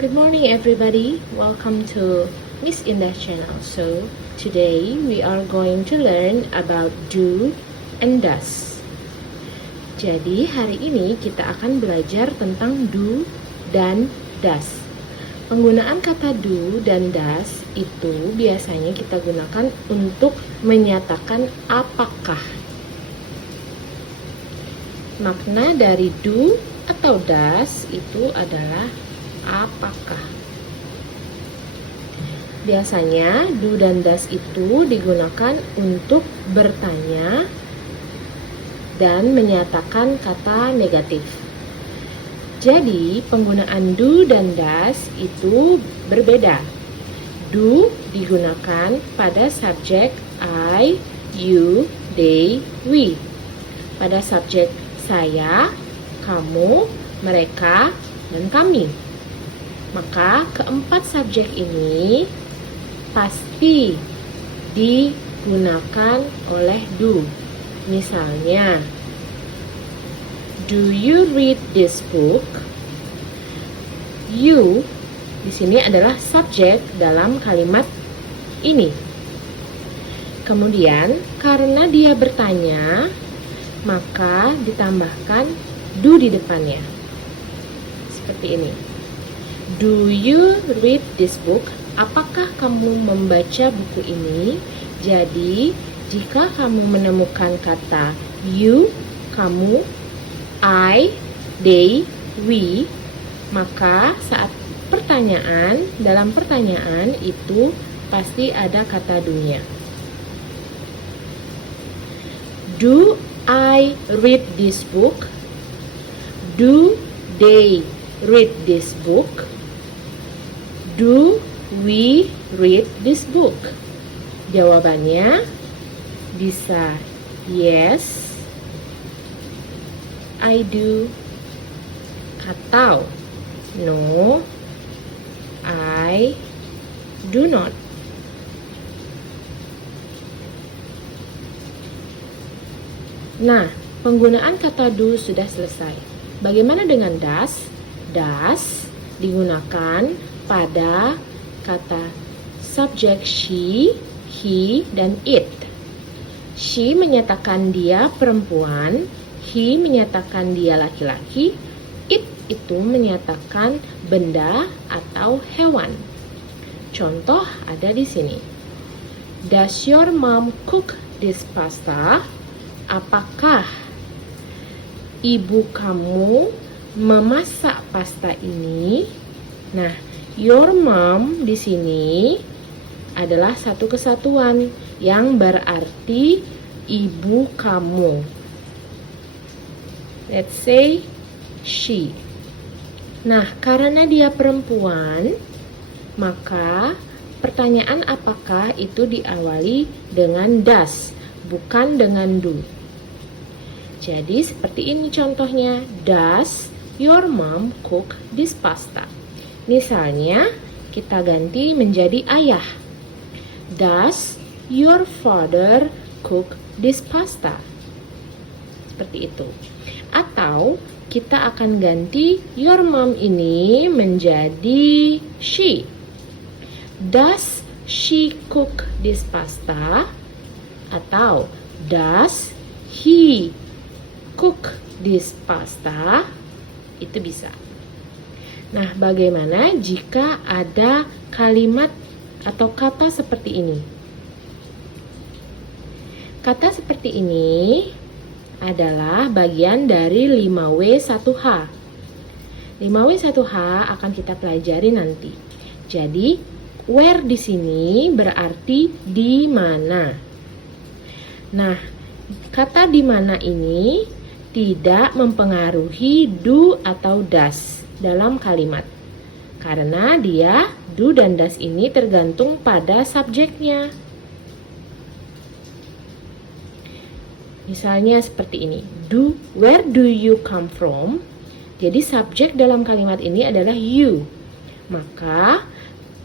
Good morning everybody, welcome to Miss Indah channel. So today we are going to learn about do and does. Jadi hari ini kita akan belajar tentang do dan does. Penggunaan kata do dan does itu biasanya kita gunakan untuk menyatakan apakah. Makna dari do atau does itu adalah apakah. Biasanya do dan does itu digunakan untuk bertanya dan menyatakan kata negatif. Jadi penggunaan do dan does itu berbeda. Do digunakan pada subjek I, you, they, we. Pada subjek saya, kamu, mereka, dan kami. Maka keempat subjek ini pasti digunakan oleh do. Misalnya, do you read this book? You di sini adalah subjek dalam kalimat ini. Kemudian karena dia bertanya, maka ditambahkan do di depannya. Seperti ini. Do you read this book? Apakah kamu membaca buku ini? Jadi, jika kamu menemukan kata you, kamu, I, they, we, maka saat dalam pertanyaan itu pasti ada kata do-nya. Do I read this book? Do they read this book? Do we read this book? Jawabannya bisa yes, I do, atau no, I do not. Nah, penggunaan kata do sudah selesai. Bagaimana dengan does? Does digunakan pada kata subjek she, he, dan it. She menyatakan dia perempuan, he menyatakan dia laki-laki, it itu menyatakan benda atau hewan. Contoh ada di sini. Does your mom cook this pasta? Apakah ibu kamu memasak pasta ini? Nah, your mom di sini adalah satu kesatuan yang berarti ibu kamu. Let's say she. Nah, karena dia perempuan, maka pertanyaan apakah itu diawali dengan does, bukan dengan do. Jadi seperti ini contohnya. Does your mom cook this pasta? Misalnya kita ganti menjadi ayah. Does your father cook this pasta? Seperti itu. Atau kita akan ganti your mom ini menjadi she. Does she cook this pasta? Atau does he cook this pasta? Itu bisa. Nah, bagaimana jika ada kalimat atau kata seperti ini? Kata seperti ini adalah bagian dari 5W1H. 5W1H akan kita pelajari nanti. Jadi, where di sini berarti di mana. Nah, kata di mana ini tidak mempengaruhi do atau does dalam kalimat. Karena dia, do dan does ini tergantung pada subjeknya. Misalnya seperti ini. Where do you come from? Jadi subjek dalam kalimat ini adalah you. Maka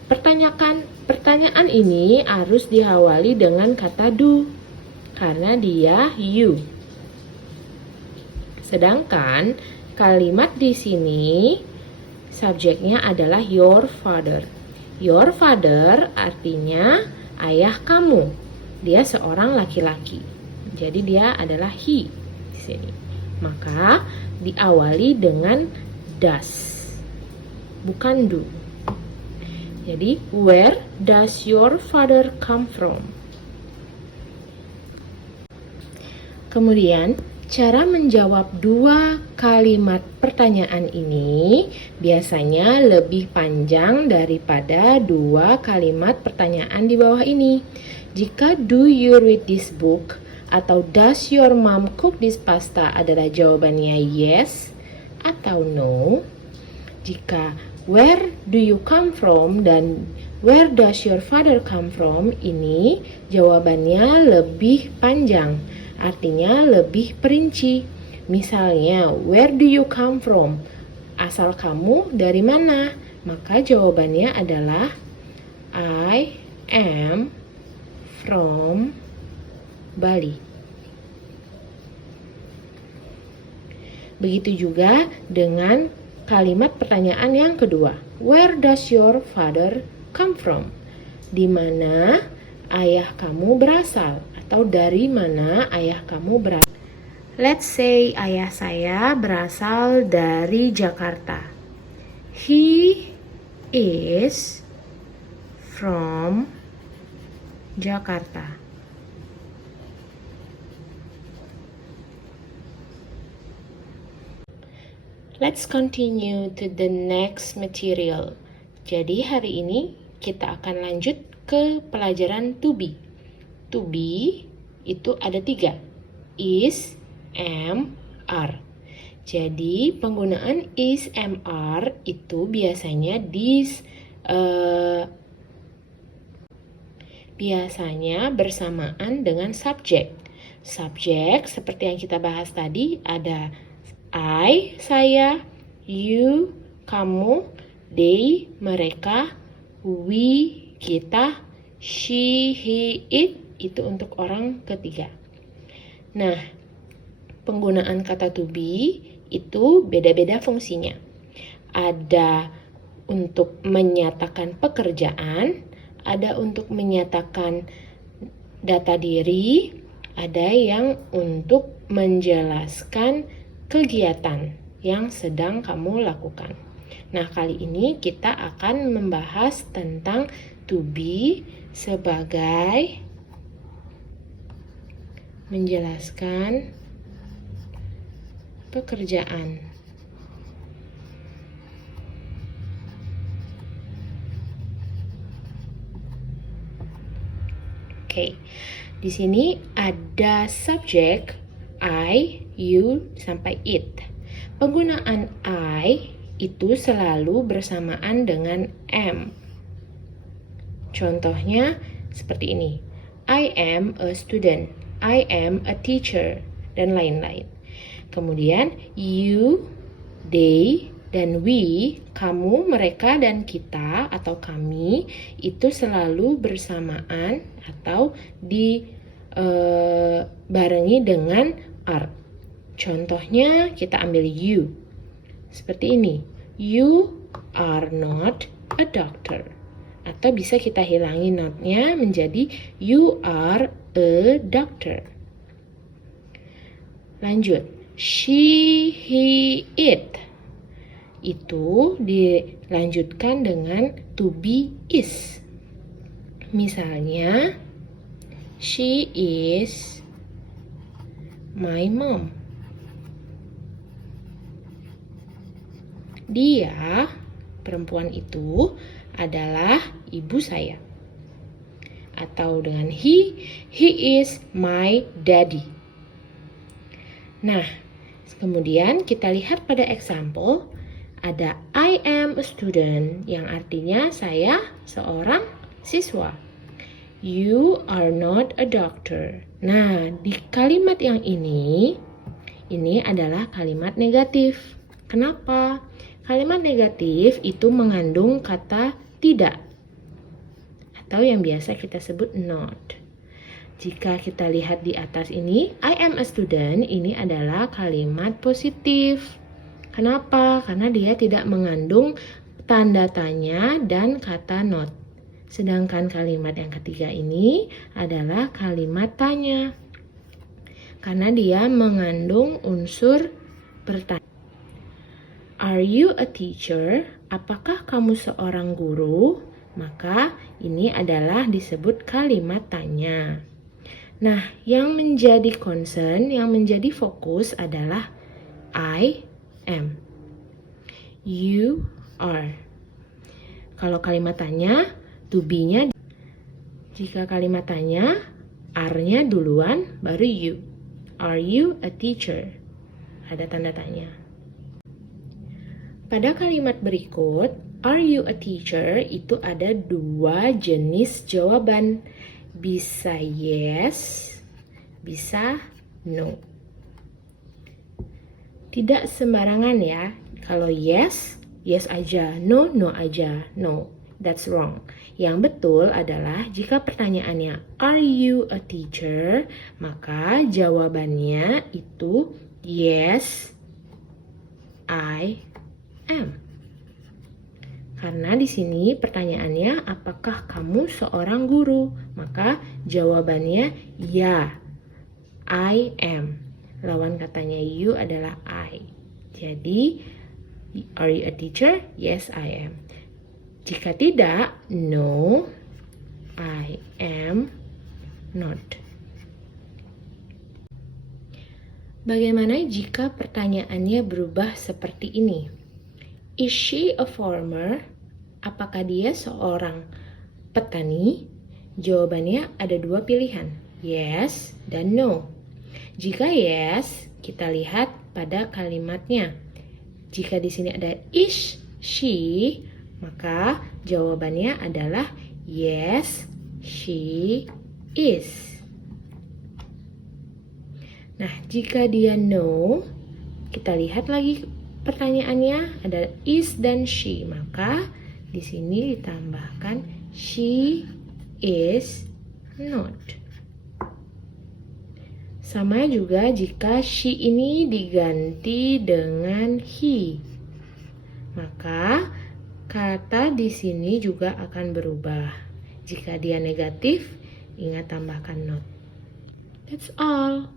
pertanyaan ini harus diawali dengan kata do. Karena dia you. Sedangkan kalimat di sini subjeknya adalah your father. Your father artinya ayah kamu. Dia seorang laki-laki. Jadi dia adalah he di sini. Maka diawali dengan does, bukan do. Jadi, where does your father come from? Kemudian, cara menjawab dua kalimat pertanyaan ini biasanya lebih panjang daripada dua kalimat pertanyaan di bawah ini. Jika do you read this book atau does your mom cook this pasta adalah jawabannya yes atau no. Jika where do you come from dan where does your father come from ini jawabannya lebih panjang, artinya lebih perinci. Misalnya, where do you come from? Asal kamu dari mana? Maka jawabannya adalah I am from Bali. Begitu juga dengan kalimat pertanyaan yang kedua. Where does your father come from? Di mana ayah kamu berasal? Atau dari mana ayah kamu berasal? Let's say ayah saya berasal dari Jakarta. He is from Jakarta. Let's continue to the next material. Jadi hari ini kita akan lanjut ke pelajaran to be. To be itu ada 3. Is, am, are. Jadi penggunaan is, am, are itu biasanya biasanya bersamaan dengan subjek. Subjek seperti yang kita bahas tadi ada I, saya, you, kamu, they, mereka, we, kita, she, he, it, itu untuk orang ketiga. Nah, penggunaan kata to be itu beda-beda fungsinya. Ada untuk menyatakan pekerjaan, ada untuk menyatakan data diri, ada yang untuk menjelaskan kegiatan yang sedang kamu lakukan. Nah, kali ini kita akan membahas tentang to be sebagai menjelaskan pekerjaan. Oke. Di sini ada subjek I, you, sampai it. Penggunaan I itu selalu bersamaan dengan am. Contohnya seperti ini. I am a student, I am a teacher, dan lain-lain. Kemudian you, they, dan we, kamu, mereka, dan kita atau kami itu selalu bersamaan atau dibarengi dengan are. Contohnya kita ambil you. Seperti ini. You are not a doctor. Atau bisa kita hilangi not-nya menjadi you are a doctor. Lanjut. She, he, it. Itu dilanjutkan dengan to be is. Misalnya, she is my mom. Dia, perempuan itu, adalah ibu saya. Atau dengan he is my daddy. Nah, kemudian kita lihat pada example, ada I am a student, yang artinya saya seorang siswa. You are not a doctor. Nah, di kalimat yang ini adalah kalimat negatif. Kenapa? Kalimat negatif itu mengandung kata tidak, atau yang biasa kita sebut not. Jika kita lihat di atas ini, I am a student, ini adalah kalimat positif. Kenapa? Karena dia tidak mengandung tanda tanya dan kata not. Sedangkan kalimat yang ketiga ini adalah kalimat tanya. Karena dia mengandung unsur pertanyaan. Are you a teacher? Apakah kamu seorang guru? Maka ini adalah disebut kalimat tanya. Nah, yang menjadi concern, yang menjadi fokus adalah I am. You are. Kalau kalimat tanya, to be-nya. Jika kalimat tanya, are-nya duluan, baru you. Are you a teacher? Ada tanda tanya. Pada kalimat berikut, are you a teacher? Itu ada dua jenis jawaban. Bisa yes, bisa no. Tidak sembarangan ya. Kalau yes, yes aja. No, no aja. No, that's wrong. Yang betul adalah jika pertanyaannya are you a teacher, maka jawabannya itu yes, I am. Karena di sini pertanyaannya apakah kamu seorang guru? Maka jawabannya ya, I am. Lawan katanya you adalah I. Jadi, are you a teacher? Yes, I am. Jika tidak, no, I am not. Bagaimana jika pertanyaannya berubah seperti ini? Is she a farmer? Apakah dia seorang petani? Jawabannya ada dua pilihan, yes dan no. Jika yes, kita lihat pada kalimatnya. Jika di sini ada is she, maka jawabannya adalah yes, she is. Nah, jika dia no, kita lihat lagi pertanyaannya ada is dan she, maka di sini ditambahkan she is not. Sama juga jika she ini diganti dengan he, maka kata di sini juga akan berubah. Jika dia negatif, ingat tambahkan not. That's all.